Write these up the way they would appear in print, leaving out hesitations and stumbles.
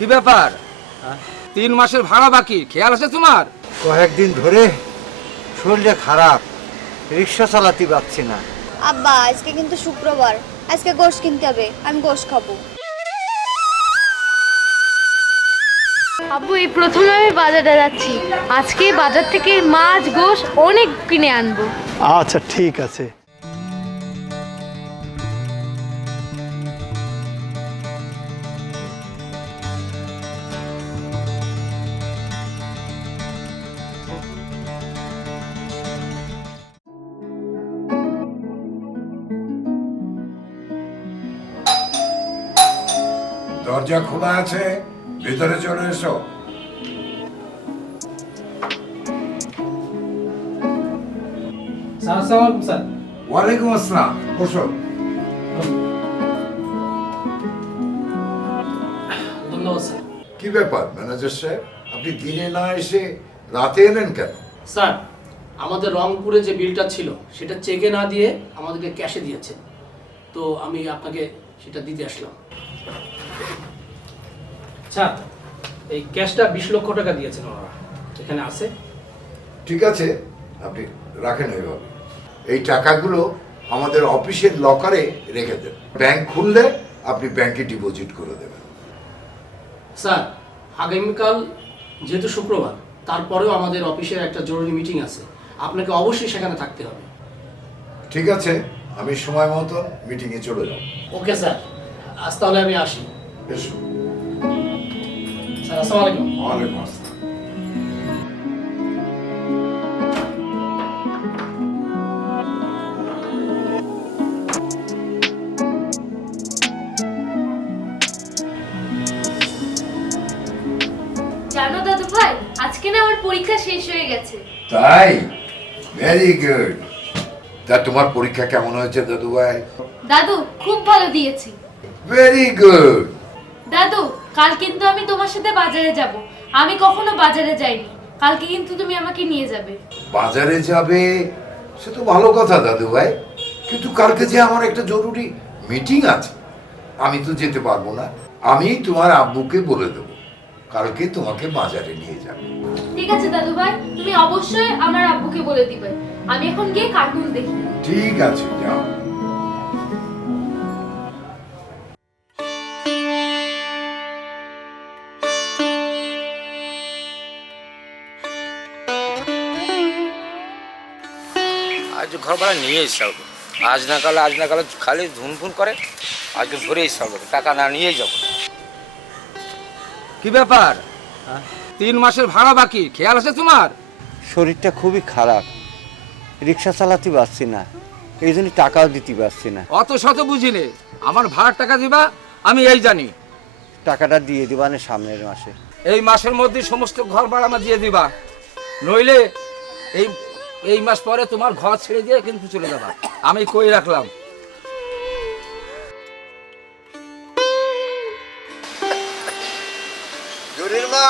কি ব্যাপার? 3 মাসের ভাড়া বাকি, খেয়াল আছে তোমার? কয়েকদিন ধরে শরীরটা খারাপ, রিক্সা চালাতে পারছি না। আব্বা আজকে কিন্তু শুক্রবার, আজকে গোশ কিনতে হবে, আমি গোশ খাবো। আব্বু এই প্রথম আমি বাজারে যাচ্ছি, আজকে বাজার থেকে মাছ গোশ অনেক কিনে আনবো। আচ্ছা ঠিক আছে। দরজা খোলা আছে, ভিতরে চলে এসো। ওয়ালাইকুম আসসালাম, বসো। ধন্যবাদ স্যার। কি ব্যাপার ম্যানেজার সাহেব, আপনি দিনে না এসে রাতে এলেন কেন? স্যার, আমাদের রংপুরে যে বিলটা ছিল সেটা চেকে না দিয়ে আমাদেরকে ক্যাশে দিয়েছে, তো আমি আপনাকে সেটা দিতে আসলাম। স্যার, এই ক্যাশটা 20 লক্ষ টাকা দিয়েছেন ওনারা, এখানে আছে। ঠিক আছে, আপনি রাখেন এইভাবে। এই টাকাগুলো আমাদের অফিসের লকারে রেখে দেন, ব্যাংক খুললে আপনি ব্যাংকে ডিপোজিট করে দেবেন। স্যার, আগামীকাল যেহেতু শুক্রবার, তারপরেও আমাদের অফিসের একটা জরুরি মিটিং আছে, আপনাকে অবশ্যই সেখানে থাকতে হবে। ঠিক আছে, আমি সময় মতো মিটিংয়ে চলে যাব। ওকে স্যার, আজ তাহলে আমি আসি। এসো। স্যার, আসসালামু আলাইকুম। ওয়ালাইকুম আসসালাম। জানো দাদু ভাই, আজকে না আমার পরীক্ষা শেষ হয়ে গেছে। তাই? Very good. তা তোমার পরীক্ষা কেমন হয়েছে দাদু ভাই? দাদু খুব ভালো দিয়েছি। Very good. দাদু, কাল কিন্তু আমি তোমার সাথে বাজারে যাব। আমি কখনো বাজারে যাইনি, কালকে কিন্তু তুমি আমাকে নিয়ে যাবে। বাজারে যাবে সে তো ভালো কথা দাদু ভাই, কিন্তু কালকে যে আমার একটা জরুরি মিটিং আছে, আমি তো যেতে পারবো না। আমি তোমার আব্বুকে বলে দেবো কালকে তোমাকে বাজারে নিয়ে যাবে। ঠিক আছে দাদু ভাই, তুমি অবশ্যই আমার আব্বুকে বলে দিবে। আমি এখন গিয়ে কার্টুন দেখি। ঠিক আছে, যাও। আজ ঘর ভাড়া নিয়ে এসে আজ না কালে খালি ধুনফুন করে। আজকে ধরে এসে টাকা না নিয়ে যাব। কি ব্যাপার? 3 মাসের ভাড়া বাকি, খেয়াল আছে তোমার? শরীরটা খুবই খারাপ, রিক্সা চালাতে পারছি না, এই জন্য টাকাও দিতে পারছি না। অত শত বুঝিনি, আমার ভাড়ার টাকা দিবা আমি এই জানি। টাকাটা দিয়ে দিবা না সামনের মাসে। এই মাসের মধ্যে সমস্ত ঘর ভাড়া আমার দিয়ে দিবা, নইলে এই মাস পরে তোমার ঘর ছেড়ে দিয়ে কিন্তু চলে যাবা। আমি কই রাখলাম। জরির মা,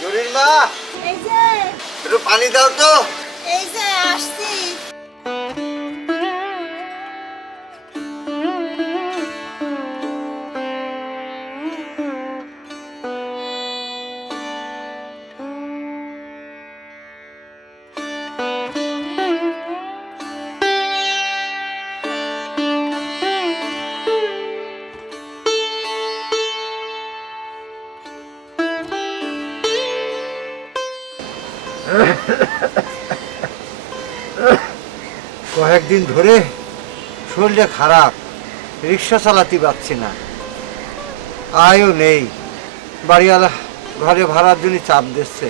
জরির মা, এই যে একটু পানি দাও তো। এই যে আসছি। কয়েকদিন ধরে শরীরটা খারাপ, রিক্সা চালাতে পারছি না, আয়ও নেই। বাড়িওয়ালা ঘরে ভাড়ার জন্য চাপ দিচ্ছে,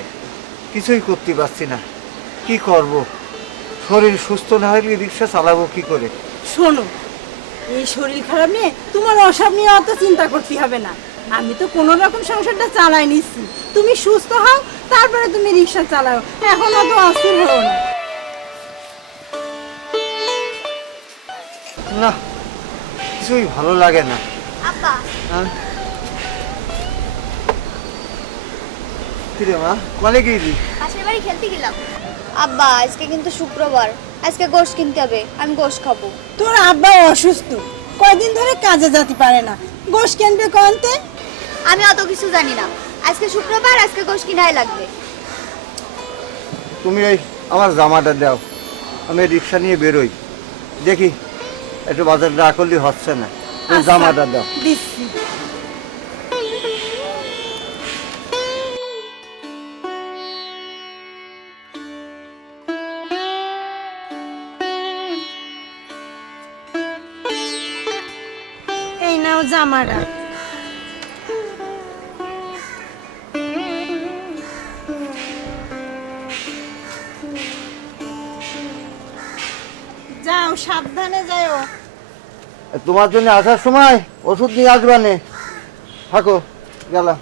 কিছুই করতে পারছি না। কি করব? শরীর সুস্থ না হলে রিক্সা চালাবো কি করে? শোনো, এই শরীর খারাপ নিয়ে তোমার অসব নিয়ে অত চিন্তা করতে হবে না। আমি তো কোনো রকম সংসারটা চালাই নিচ্ছি, তুমি সুস্থ হও তারপরে তুমি রিক্সা চালাও, এখন অত অস্থির হও না। না, কিছুই ভালো লাগে না। আব্বা হ্যাঁ, কিরে মা, কলে গেলি? পাশের বাড়ি খেলতে গেলাম। আব্বা আজকে কিন্তু শুক্রবার, আজকে গোশ কিনতে হবে, আমি গোশ খাবো। তোর আব্বা অসুস্থ, কয়দিন ধরে কাজে যেতে পারে না, গোশ কিনবে কনতে? আমি অত কিছু জানি না। আজকে শুক্রবার, আজকে গোশ কিনাই লাগবে। তুমি এই আমার জামাটা দাও, আমি রিক্সা নিয়ে বেরোই। দেখি একটু বাজার না করলে হচ্ছে না, তুমি আচ্ছা, জামাটা দাও। দিচ্ছি। এই নাও জামাটা। যাও, সাবধানে যাও। তোমার জন্য আসার সময় ওষুধ নিয়ে আসবানে। থাকো, গেলাম।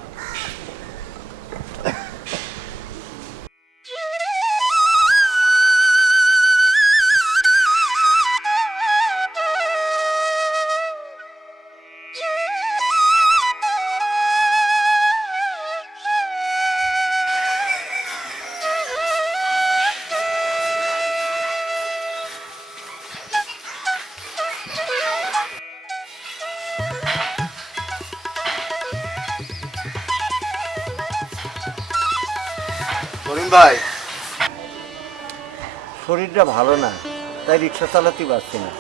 করিম ভাই, শরীরটা ভালো না, তাই রিক্সা চালাতে পারছি না।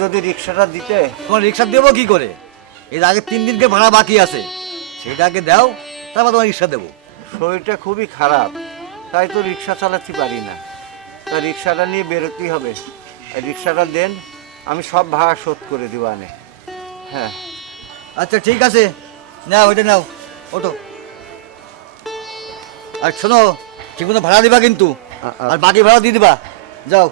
যদি রিক্সাটা দিতে। তোমার রিক্সা দেবো কি করে? এর আগে 3 দিনকে ভাড়া বাকি আছে, সেটাকে দাও, তারপর তোমার রিক্সা দেবো। শরীরটা খুবই খারাপ, তাই তো রিক্সা চালাতে পারি না। তা রিক্সাটা নিয়ে বেরোতেই হবে। আর রিক্সাটা দেন, আমি সব ভাড়া শোধ করে দিব আনে। হ্যাঁ আচ্ছা ঠিক আছে, নাও ওইটা নাও, ওটো। আর শোনো, ঠিক মতো ভাড়া দিবা কিন্তু, আর বাকি ভাড়া দিয়ে দিবা। যাও।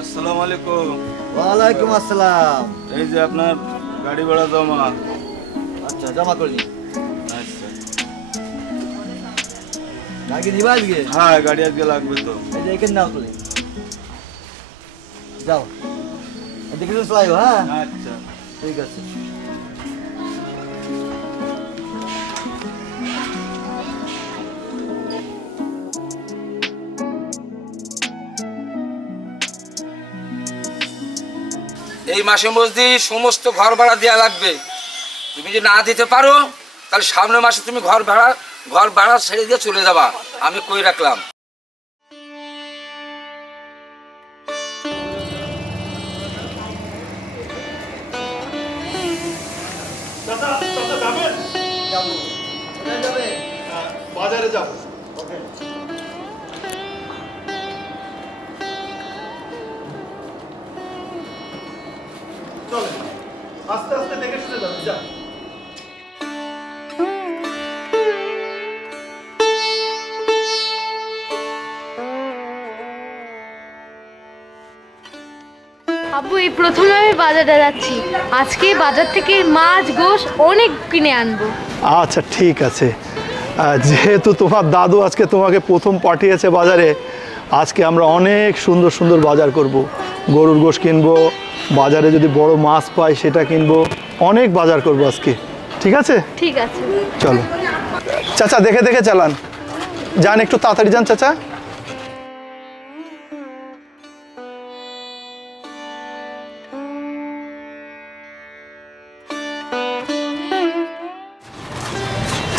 আসসালামু আলাইকুম। ওয়ালাইকুম আসসালাম। এই যে আপনার গাড়ি ভাড়া জমা। আচ্ছা, জমা করলি? আচ্ছা, গাড়ি নিবা আজকে? হ্যাঁ গাড়ি আজকে লাগবে তো। এই যে এখানে নাও তুলে যাও, দেখে শুনে চালাইও। হ্যাঁ আচ্ছা ঠিক আছে। এই মাসে মধ্যে সমস্ত ঘর ভাড়া দেওয়া লাগবে। তুমি যদি না দিতে পারো তাহলে সামনের মাসে তুমি ঘর ভাড়া ছেড়ে দিয়ে চলে যাবা, আমি কই রাখলাম। বাজারে যাব। চলে আস্তে আস্তে দেখে শুনে যাবে। যা। আব্বু, এই প্রথম আমি বাজারে যাচ্ছি। আজকে বাজার থেকে মাছ গোশ অনেক কিনে আনবো। আচ্ছা ঠিক আছে, যেহেতু তোমার দাদু আজকে তোমাকে প্রথম পাঠিয়েছে বাজারে, আজকে আমরা অনেক সুন্দর সুন্দর বাজার করব। গরুর গোশ কিনবো, বাজারে যদি বড় মাছ পাই সেটা কিনবো, অনেক বাজার করব আজকে। ঠিক আছে? ঠিক আছে চলো চাচা, দেখে দেখে চালান, যান একটু তাড়াতাড়ি যান চাচা।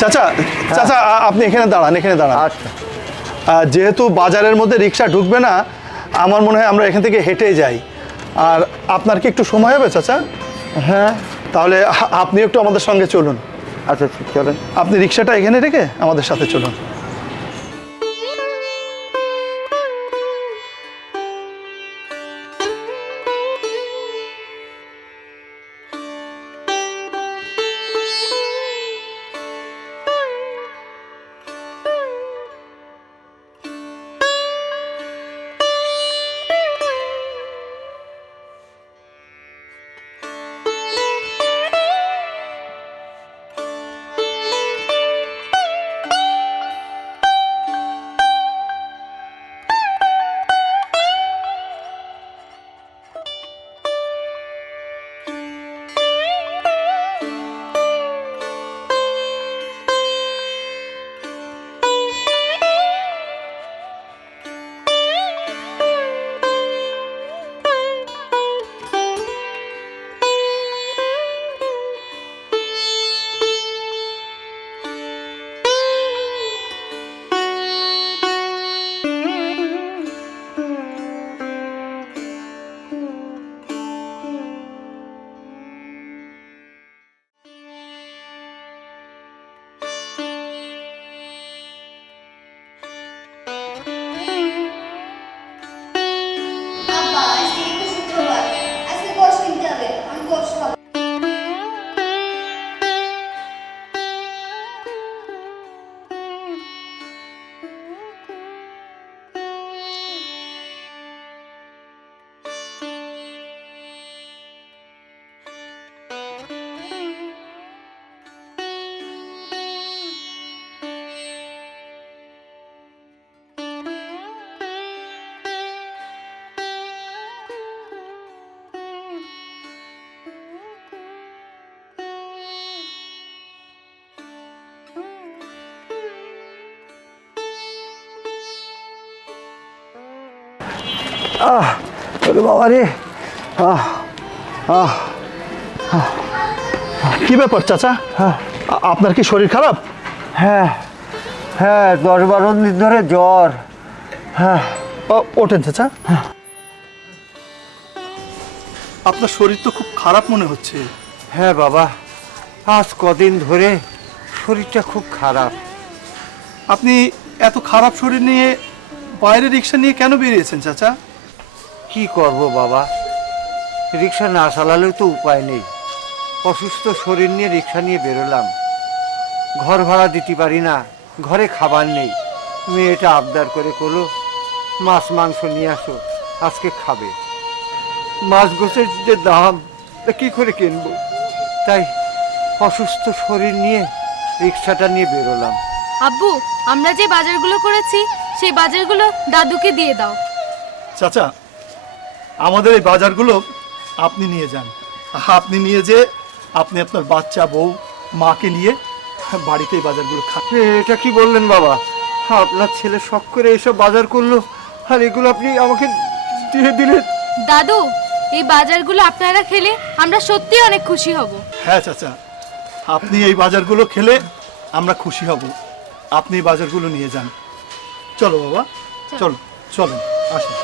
চাচা চাচা, আপনি এখানে দাঁড়ান, এখানে দাঁড়ান। আচ্ছা, যেহেতু বাজারের মধ্যে রিক্সা ঢুকবে না, আমার মনে হয় আমরা এখান থেকে হেঁটে যাই। আর আপনার কি একটু সময় হবে চাচা? হ্যাঁ তাহলে আপনি একটু আমাদের সঙ্গে চলুন। আচ্ছা ঠিক, চলেন। আপনি রিক্সাটা এখানে রেখে আমাদের সাথে চলুন। ওরে বাবা রে, কি ব্যাপার চাচা, আপনার কি শরীর খারাপ? হ্যাঁ হ্যাঁ, 10-12 দিন ধরে জ্বর। হ্যাঁ, ওঠেন চাচা। আপনার শরীর তো খুব খারাপ মনে হচ্ছে। হ্যাঁ বাবা, আজ কদিন ধরে শরীরটা খুব খারাপ। আপনি এত খারাপ শরীর নিয়ে বাইরে রিক্সা নিয়ে কেন বেরিয়েছেন চাচা? কি করব বাবা, রিক্সা না চালালেও তো উপায় নেই। অসুস্থ শরীর নিয়ে রিক্সা নিয়ে বেরোলাম। ঘর ভাড়া দিতে পারি না, ঘরে খাবার নেই। মেয়েটা আবদার করে করলো মাছ মাংস নিয়ে আসো, আজকে খাবে। মাছ গোছের যে দাম, তা কি করে কিনবো? তাই অসুস্থ শরীর নিয়ে রিক্সাটা নিয়ে বেরোলাম। আব্বু, আমরা যে বাজারগুলো করেছি সেই বাজারগুলো দাদুকে দিয়ে দাও। চাচা, আমাদের এই বাজারগুলো আপনি নিয়ে যান। আপনি নিয়ে যে আপনি আপনার বাচ্চা, বউ, মাকে নিয়ে বাড়িতে এই বাজারগুলো খান। এটা কি বললেন বাবা? আপনার ছেলে শখ করে এসব বাজার করলো, আর এগুলো আপনি আমাকে দিয়ে দিলেন? দাদু, এই বাজারগুলো আপনারা খেলে আমরা সত্যি অনেক খুশি হব। হ্যাঁ চাচা, আপনি এই বাজারগুলো খেলে আমরা খুশি হব। আপনি এই বাজারগুলো নিয়ে যান। চলো বাবা, চলো চলো, আসুন।